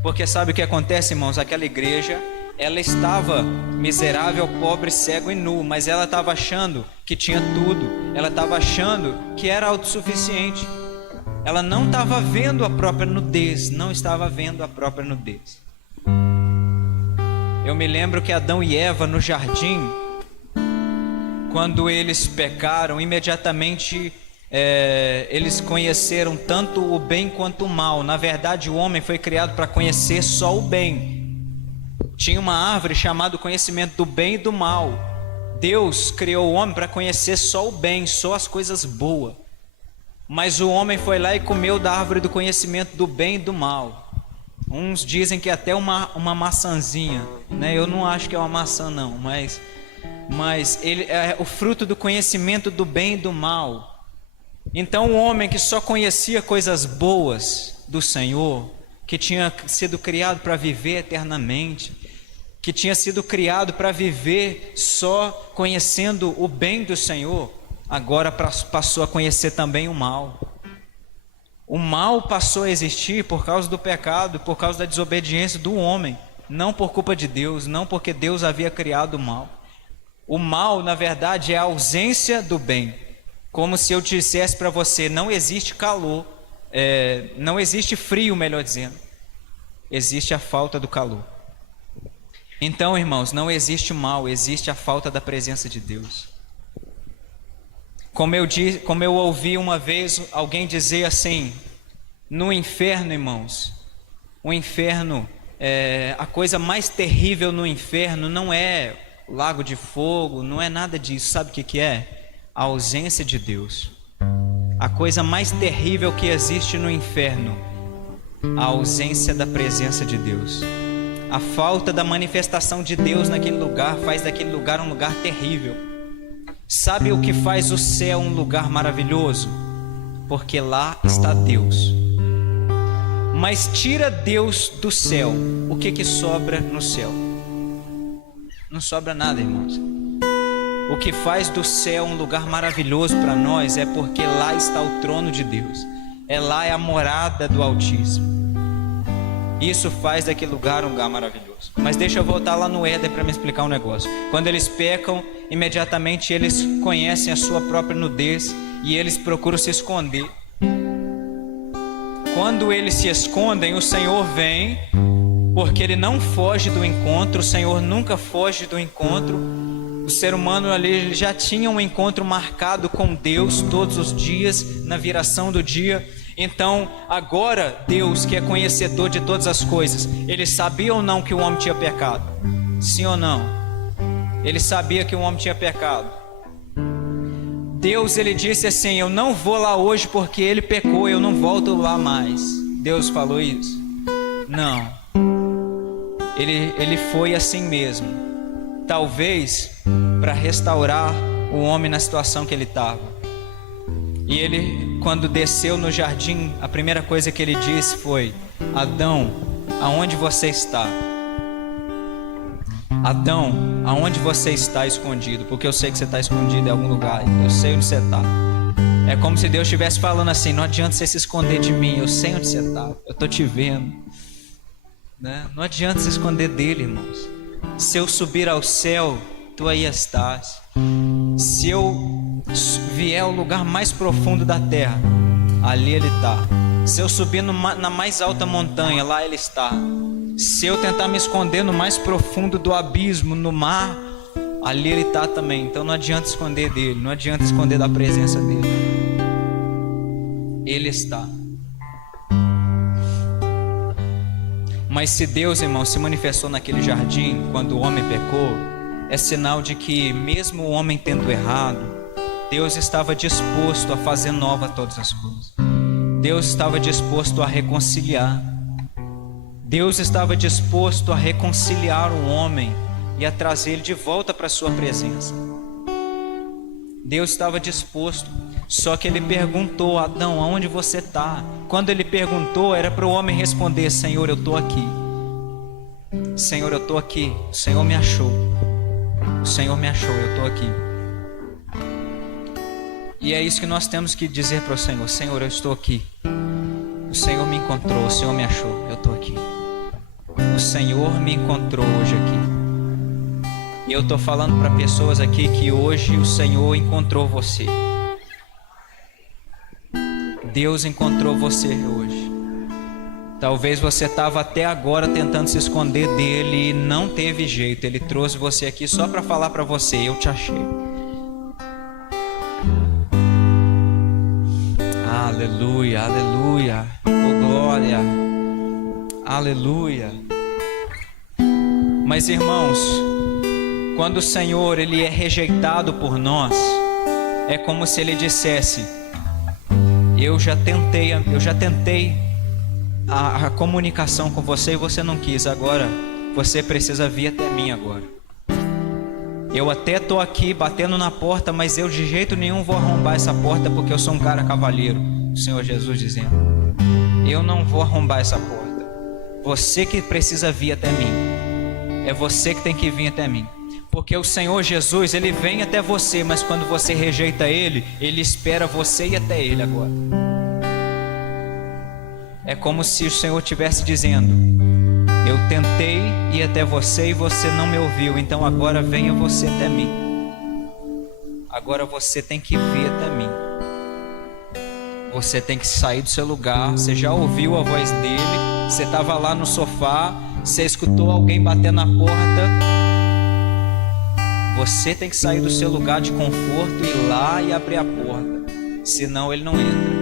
Porque sabe o que acontece, irmãos? Aquela igreja, ela estava miserável, pobre, cego e nu, mas ela estava achando que tinha tudo. Ela estava achando que era autossuficiente. Ela não estava vendo a própria nudez, não estava vendo a própria nudez. Eu me lembro que Adão e Eva no jardim, quando eles pecaram, imediatamente eles conheceram tanto o bem quanto o mal. Na verdade, o homem foi criado para conhecer só o bem. Tinha uma árvore chamada conhecimento do bem e do mal. Deus criou o homem para conhecer só o bem, só as coisas boas. Mas o homem foi lá e comeu da árvore do conhecimento do bem e do mal. Uns dizem que até uma maçãzinha, né? Eu não acho que é uma maçã não, mas ele é o fruto do conhecimento do bem e do mal. Então o homem que só conhecia coisas boas do Senhor, que tinha sido criado para viver eternamente, que tinha sido criado para viver só conhecendo o bem do Senhor, agora passou a conhecer também o mal. O mal passou a existir por causa do pecado, por causa da desobediência do homem, não por culpa de Deus, não porque Deus havia criado o mal. O mal, na verdade, é a ausência do bem. Como se eu dissesse para você, não existe calor, não existe frio, melhor dizendo. Existe a falta do calor. Então, irmãos, não existe o mal, existe a falta da presença de Deus. Como eu ouvi uma vez alguém dizer assim, no inferno, irmãos, o inferno, a coisa mais terrível no inferno não é lago de fogo, não é nada disso. Sabe o que é? A ausência de Deus. A coisa mais terrível que existe no inferno, a ausência da presença de Deus. A falta da manifestação de Deus naquele lugar faz daquele lugar um lugar terrível. Sabe o que faz o céu um lugar maravilhoso? Porque lá está Deus. Mas tira Deus do céu, o que sobra no céu? Não sobra nada, irmãos. O que faz do céu um lugar maravilhoso para nós é porque lá está o trono de Deus. Lá é a morada do Altíssimo. Isso faz daquele lugar um lugar maravilhoso. Mas deixa eu voltar lá no Éden para me explicar um negócio. Quando eles pecam, imediatamente eles conhecem a sua própria nudez e eles procuram se esconder. Quando eles se escondem, o Senhor vem, porque Ele não foge do encontro. O Senhor nunca foge do encontro. O ser humano ali já tinha um encontro marcado com Deus todos os dias, na viração do dia. Então, agora, Deus, que é conhecedor de todas as coisas, Ele sabia ou não que o homem tinha pecado? Sim ou não? Ele sabia que o homem tinha pecado. Deus, Ele disse assim, eu não vou lá hoje porque ele pecou, eu não volto lá mais. Deus falou isso? Não. Ele foi assim mesmo. Talvez para restaurar o homem na situação que ele estava. E ele, quando desceu no jardim, a primeira coisa que ele disse foi, Adão, aonde você está? Adão, aonde você está escondido? Porque eu sei que você está escondido em algum lugar. Eu sei onde você está. É como se Deus estivesse falando assim, não adianta você se esconder de mim. Eu sei onde você está. Eu estou te vendo, né? Não adianta se esconder dele, irmãos. Se eu subir ao céu, tu aí estás. Se eu vier ao lugar mais profundo da terra, ali ele está. Se eu subir na mais alta montanha, lá ele está. Se eu tentar me esconder no mais profundo do abismo, no mar, ali ele está também. Então não adianta esconder dele, não adianta esconder da presença dele. Ele está. Mas se Deus, irmão, se manifestou naquele jardim quando o homem pecou, é sinal de que mesmo o homem tendo errado, Deus estava disposto a fazer nova todas as coisas. Deus estava disposto a reconciliar. Deus estava disposto a reconciliar o homem e a trazer ele de volta para a sua presença. Deus estava disposto, só que ele perguntou, Adão, aonde você está? Quando ele perguntou, era para o homem responder, Senhor, eu estou aqui. Senhor, eu estou aqui. O Senhor me achou. O Senhor me achou, eu estou aqui. E é isso que nós temos que dizer para o Senhor, Senhor, eu estou aqui. O Senhor me encontrou, o Senhor me achou, eu estou aqui. O Senhor me encontrou hoje aqui. E eu estou falando para pessoas aqui que hoje o Senhor encontrou você. Deus encontrou você hoje. Talvez você estava até agora tentando se esconder dele e não teve jeito. Ele trouxe você aqui só para falar para você, eu te achei. Aleluia, aleluia. Oh, glória. Aleluia. Mas, irmãos, quando o Senhor ele é rejeitado por nós, é como se ele dissesse: eu já tentei a comunicação com você e você não quis, agora você precisa vir até mim agora. Eu até estou aqui batendo na porta, mas eu de jeito nenhum vou arrombar essa porta, porque eu sou um cara cavalheiro. O Senhor Jesus dizendo: eu não vou arrombar essa porta. Você que precisa vir até mim. É você que tem que vir até mim. Porque o Senhor Jesus, ele vem até você, mas quando você rejeita ele, ele espera você ir até ele agora. É como se o Senhor estivesse dizendo: eu tentei ir até você e você não me ouviu, então agora venha você até mim. Agora você tem que vir até mim. Você tem que sair do seu lugar. Você já ouviu a voz dele, você estava lá no sofá, você escutou alguém bater na porta. Você tem que sair do seu lugar de conforto, ir lá e abrir a porta, senão ele não entra.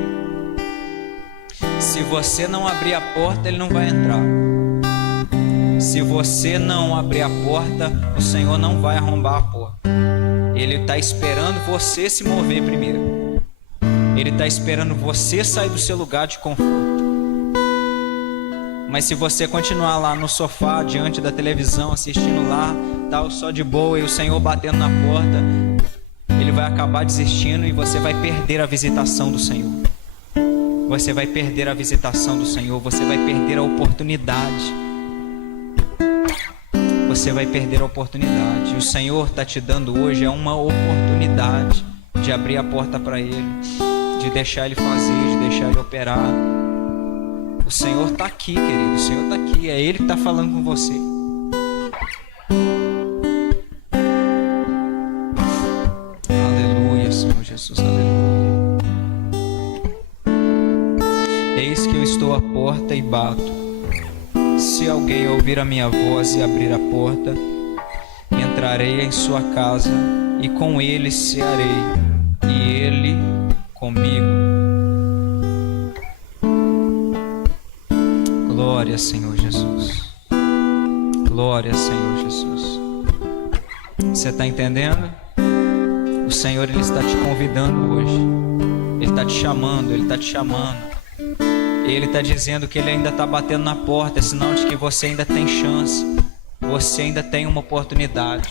Se você não abrir a porta, ele não vai entrar. Se você não abrir a porta, o Senhor não vai arrombar a porta. Ele está esperando você se mover primeiro. Ele está esperando você sair do seu lugar de conforto. Mas se você continuar lá no sofá, diante da televisão, assistindo lá, tal, só de boa, e o Senhor batendo na porta, ele vai acabar desistindo e você vai perder a visitação do Senhor. Você vai perder a visitação do Senhor, você vai perder a oportunidade. Você vai perder a oportunidade. O Senhor está te dando hoje uma oportunidade de abrir a porta para Ele, de deixar Ele fazer, de deixar Ele operar. O Senhor está aqui, querido. O Senhor está aqui. É Ele que está falando com você. Aleluia, Senhor Jesus. Aleluia. Eis que eu estou à porta e bato. Se alguém ouvir a minha voz e abrir a porta, entrarei em sua casa e com ele cearei, e ele comigo. Glória, Senhor Jesus. Glória, Senhor Jesus. Você está entendendo? O Senhor, Ele está te convidando hoje. Ele está te chamando, Ele está te chamando. Ele está dizendo que Ele ainda está batendo na porta, é sinal de que você ainda tem chance. Você ainda tem uma oportunidade.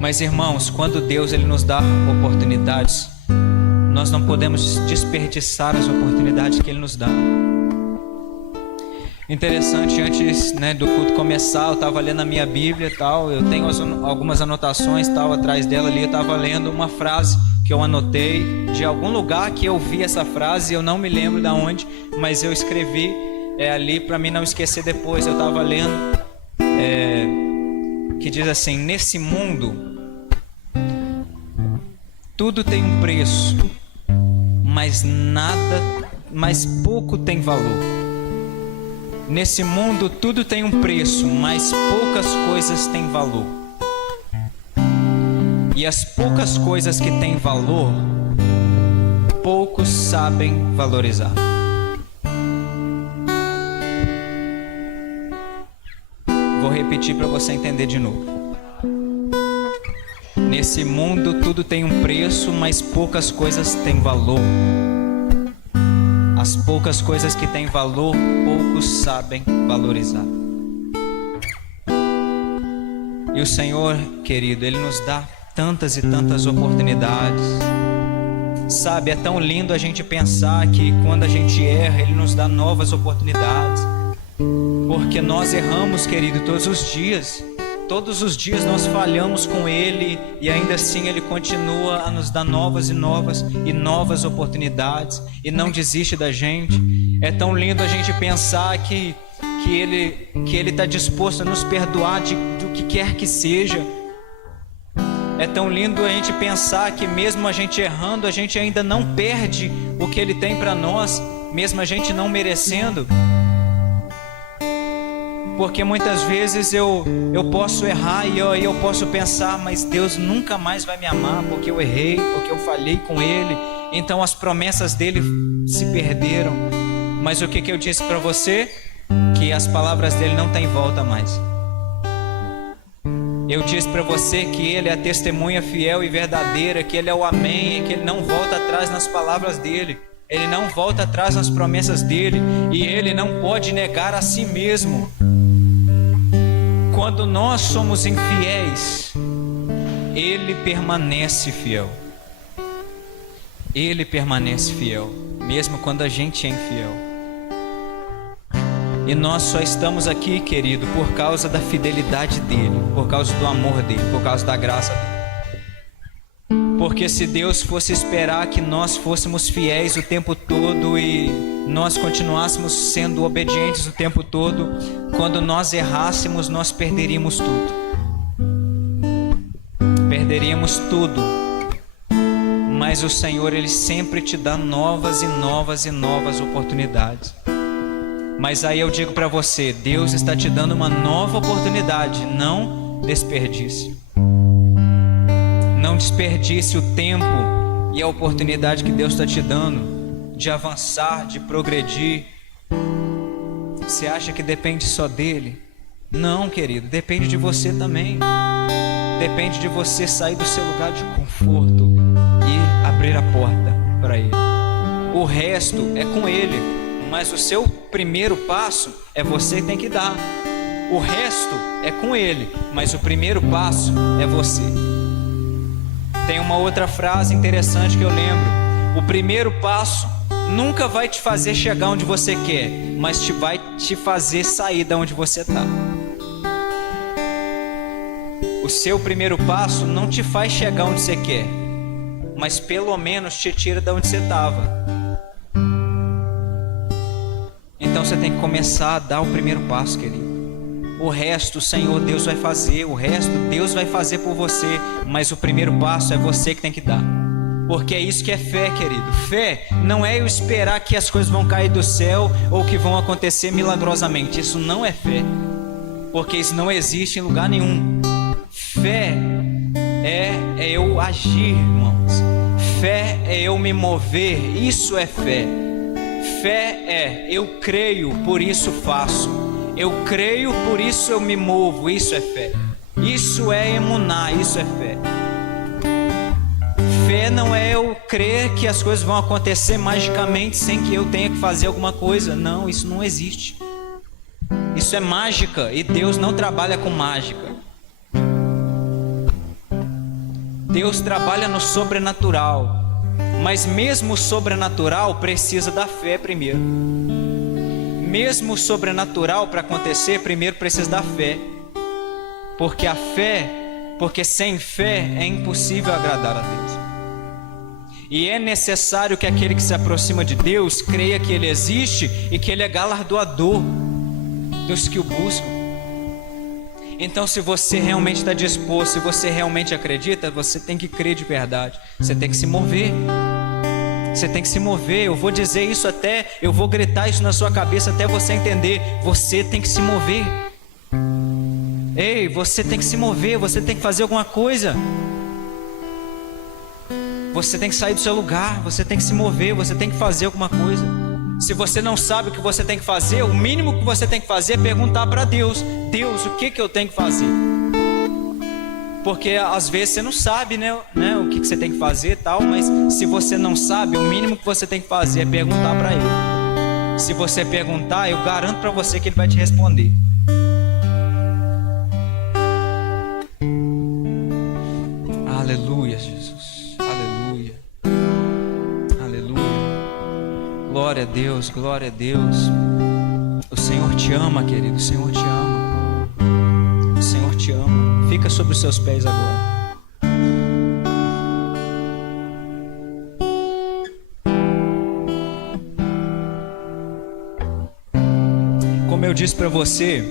Mas, irmãos, quando Deus Ele nos dá oportunidades, nós não podemos desperdiçar as oportunidades que Ele nos dá. Interessante, antes, do culto começar, eu estava lendo a minha Bíblia e tal, eu tenho algumas anotações tal, atrás dela ali, eu estava lendo uma frase que eu anotei de algum lugar que eu vi essa frase, eu não me lembro de onde, mas eu escrevi ali para mim não esquecer depois. Eu estava lendo que diz assim: nesse mundo tudo tem um preço, mas pouco tem valor. Nesse mundo tudo tem um preço, mas poucas coisas têm valor. E as poucas coisas que têm valor, poucos sabem valorizar. Vou repetir para você entender de novo. Nesse mundo tudo tem um preço, mas poucas coisas têm valor. As poucas coisas que têm valor, poucos sabem valorizar. E o Senhor, querido, Ele nos dá tantas e tantas oportunidades. Sabe, é tão lindo a gente pensar que quando a gente erra, Ele nos dá novas oportunidades. Porque nós erramos, querido, todos os dias. Todos os dias nós falhamos com Ele e ainda assim Ele continua a nos dar novas e novas oportunidades e não desiste da gente. É tão lindo a gente pensar que Ele está disposto a nos perdoar do que quer que seja. É tão lindo a gente pensar que mesmo a gente errando, a gente ainda não perde o que Ele tem para nós, mesmo a gente não merecendo. Porque muitas vezes eu posso errar e eu posso pensar, mas Deus nunca mais vai me amar porque eu errei, porque eu falhei com Ele. então as promessas dele se perderam. Mas o que eu disse para você? Que as palavras dele não têm volta mais. Eu disse para você que ele é a testemunha fiel e verdadeira, que ele é o amém, que ele não volta atrás nas palavras dele, ele não volta atrás nas promessas dele, e ele não pode negar a si mesmo. Quando nós somos infiéis, ele permanece fiel. Ele permanece fiel, mesmo quando a gente é infiel. E nós só estamos aqui, querido, por causa da fidelidade dele, por causa do amor dele, por causa da graça dele. Porque se Deus fosse esperar que nós fôssemos fiéis o tempo todo e nós continuássemos sendo obedientes o tempo todo, quando nós errássemos, nós perderíamos tudo. Perderíamos tudo. Mas o Senhor, Ele sempre te dá novas e novas e novas oportunidades. Mas aí eu digo para você, Deus está te dando uma nova oportunidade, não desperdice. Não desperdice o tempo e a oportunidade que Deus está te dando de avançar, de progredir. Você acha que depende só dele? Não, querido, depende de você também. Depende de você sair do seu lugar de conforto e abrir a porta para ele. O resto é com ele, mas o seu primeiro passo é você que tem que dar. O resto é com ele, mas o primeiro passo é você. Tem uma outra frase interessante que eu lembro: o primeiro passo nunca vai te fazer chegar onde você quer, mas vai te fazer sair de onde você está. O seu primeiro passo não te faz chegar onde você quer, mas pelo menos te tira de onde você estava. Então você tem que começar a dar o primeiro passo, querido. O resto, o Senhor Deus vai fazer. O resto Deus vai fazer por você. Mas o primeiro passo é você que tem que dar. Porque é isso que é fé, querido. Fé não é eu esperar que as coisas vão cair do céu ou que vão acontecer milagrosamente. Isso não é fé, porque isso não existe em lugar nenhum. Fé é eu agir, irmãos. Fé é eu me mover. Isso é fé. Fé é eu creio, por isso faço. Eu creio, por isso eu me movo. Isso é fé. Isso é emuná, isso é fé. Fé não é eu crer que as coisas vão acontecer magicamente sem que eu tenha que fazer alguma coisa. Não, isso não existe. Isso é mágica e Deus não trabalha com mágica. Deus trabalha no sobrenatural. Mas mesmo o sobrenatural precisa da fé primeiro. Mesmo o sobrenatural para acontecer, primeiro precisa da fé. Porque sem fé é impossível agradar a Deus. E é necessário que aquele que se aproxima de Deus creia que Ele existe e que Ele é galardoador dos que o buscam. Então, se você realmente está disposto, se você realmente acredita, você tem que crer de verdade. Você tem que se mover. Você tem que se mover. Eu vou dizer isso eu vou gritar isso na sua cabeça até você entender. Você tem que se mover. Ei, você tem que se mover. Você tem que fazer alguma coisa. Você tem que sair do seu lugar. Você tem que se mover. Você tem que fazer alguma coisa. Se você não sabe o que você tem que fazer, o mínimo que você tem que fazer é perguntar para Deus: Deus, o que eu tenho que fazer? Porque às vezes você não sabe, né, o que você tem que fazer e tal, mas se você não sabe, o mínimo que você tem que fazer é perguntar para Ele. Se você perguntar, eu garanto para você que Ele vai te responder. Aleluia, Jesus. Aleluia. Aleluia. Glória a Deus, glória a Deus. O Senhor te ama, querido. O Senhor te ama. O Senhor te ama. Fica sobre os seus pés agora. Como eu disse para você,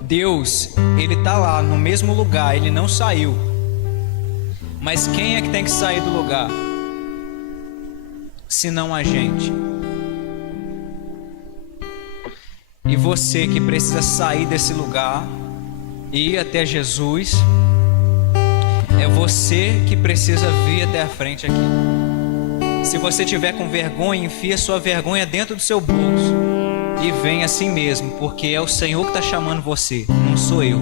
Deus, Ele está lá no mesmo lugar, Ele não saiu. Mas quem é que tem que sair do lugar? Senão a gente. E você que precisa sair desse lugar e ir até Jesus, é você que precisa vir até a frente aqui. Se você tiver com vergonha, enfia sua vergonha dentro do seu bolso e vem assim mesmo, porque é o Senhor que está chamando você, não sou eu.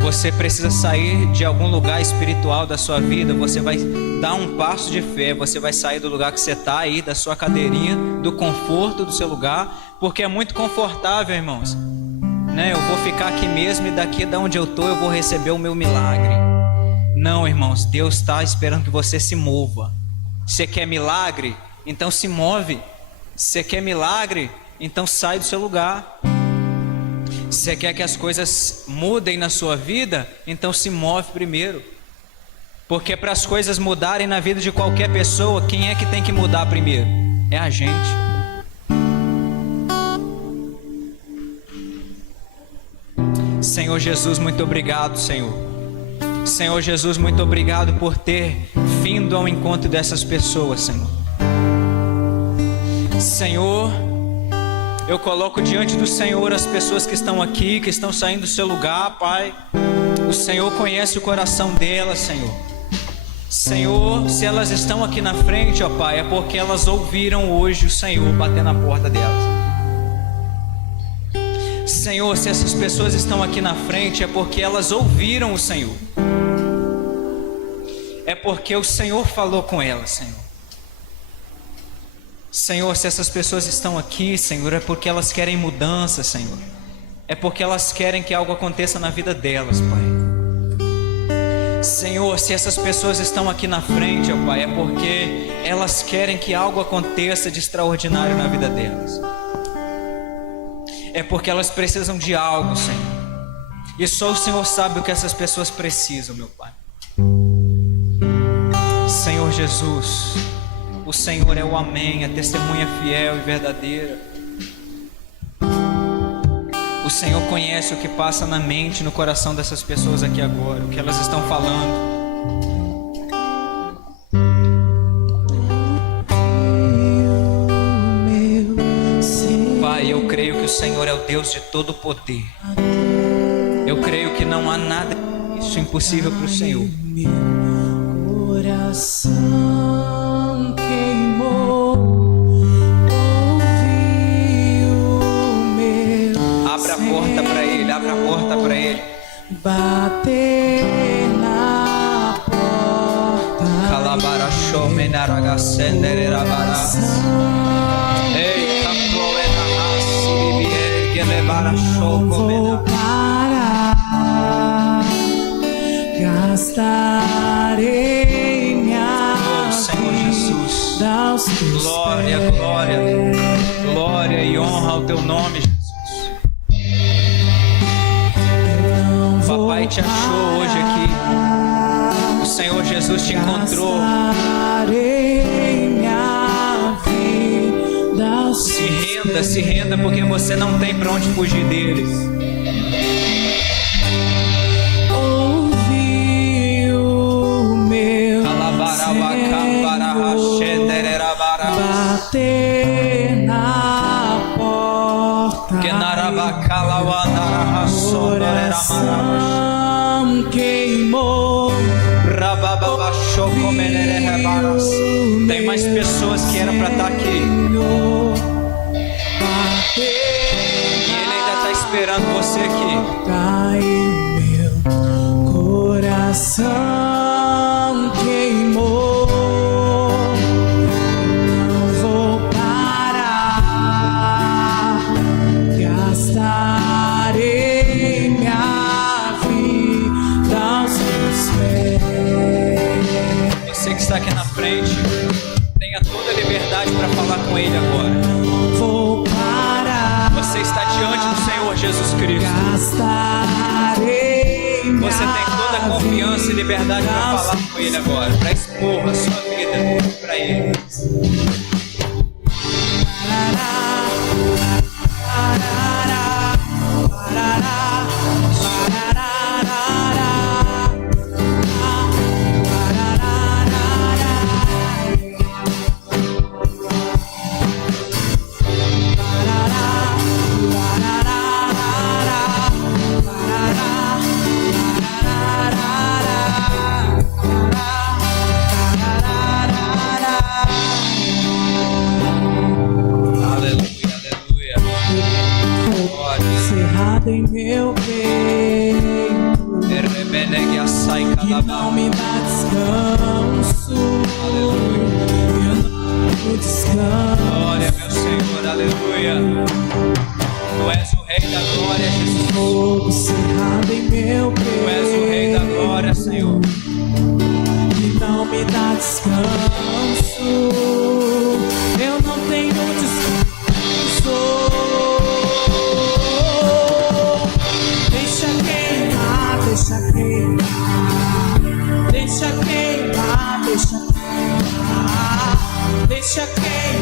Você precisa sair de algum lugar espiritual da sua vida. Você vai dar um passo de fé. Você vai sair do lugar que você está aí, da sua cadeirinha, do conforto do seu lugar, porque é muito confortável, irmãos, né? Eu vou ficar aqui mesmo e daqui da onde eu estou eu vou receber o meu milagre. Não, irmãos, Deus está esperando que você se mova. Você quer milagre? Então se move. Você quer milagre? Então sai do seu lugar. Você quer que as coisas mudem na sua vida? Então se move primeiro. Porque para as coisas mudarem na vida de qualquer pessoa, quem é que tem que mudar primeiro? É a gente. Senhor Jesus, muito obrigado, Senhor. Senhor Jesus, muito obrigado por ter vindo ao encontro dessas pessoas, Senhor. Senhor, eu coloco diante do Senhor as pessoas que estão aqui, que estão saindo do seu lugar, Pai. O Senhor conhece o coração delas, Senhor. Senhor, se elas estão aqui na frente, ó Pai, é porque elas ouviram hoje o Senhor bater na porta delas. Senhor, se essas pessoas estão aqui na frente, é porque elas ouviram o Senhor. É porque o Senhor falou com elas, Senhor. Senhor, se essas pessoas estão aqui, Senhor, é porque elas querem mudança, Senhor. É porque elas querem que algo aconteça na vida delas, Pai. Senhor, se essas pessoas estão aqui na frente, ó Pai, é porque elas querem que algo aconteça de extraordinário na vida delas. É porque elas precisam de algo, Senhor. E só o Senhor sabe o que essas pessoas precisam, meu Pai. Senhor Jesus, o Senhor é o amém, a testemunha fiel e verdadeira. O Senhor conhece o que passa na mente, no coração dessas pessoas aqui agora, o que elas estão falando. Pai, eu creio que o Senhor é o Deus de todo poder. Eu creio que não há nada isso impossível para o Senhor. Coração queimou, ouviu meu. Abra a porta para Ele, abra a porta para Ele. Bater na porta. Calabara show menaraga senderabara. Ei, capoeira rassi que levara show Vou parar, gastarei minha vida aos teus glória, pés. glória, glória e honra ao teu nome, Jesus. Papai te achou hoje aqui. O Senhor Jesus te encontrou. Gastarei minha vida aos Se renda, porque você não tem para onde fugir deles. ouvi o meu bater na porta. Coração queimou. Tem mais pessoas que eram para estar aqui. E Ele ainda está esperando você aqui. Meu coração queimou. Não vou parar. Gastarei minha vida aos teus pés. Você que está aqui na frente, tenha toda a liberdade para falar com Ele agora. Vou parar. Você está diante do Senhor Jesus Cristo. Gastarei minha Você tem toda a confiança e liberdade para falar com Ele agora, para expor a sua vida para Ele. que não me dá descanso. Eu não tenho descanso. Glória, meu Senhor, aleluia. Tu és o Rei da glória, Jesus. Fogo cerrado em meu Tu és o Rei da glória, Senhor. que não me dá descanso. Eu não tenho descanso. Deixa queimar, deixa queimar.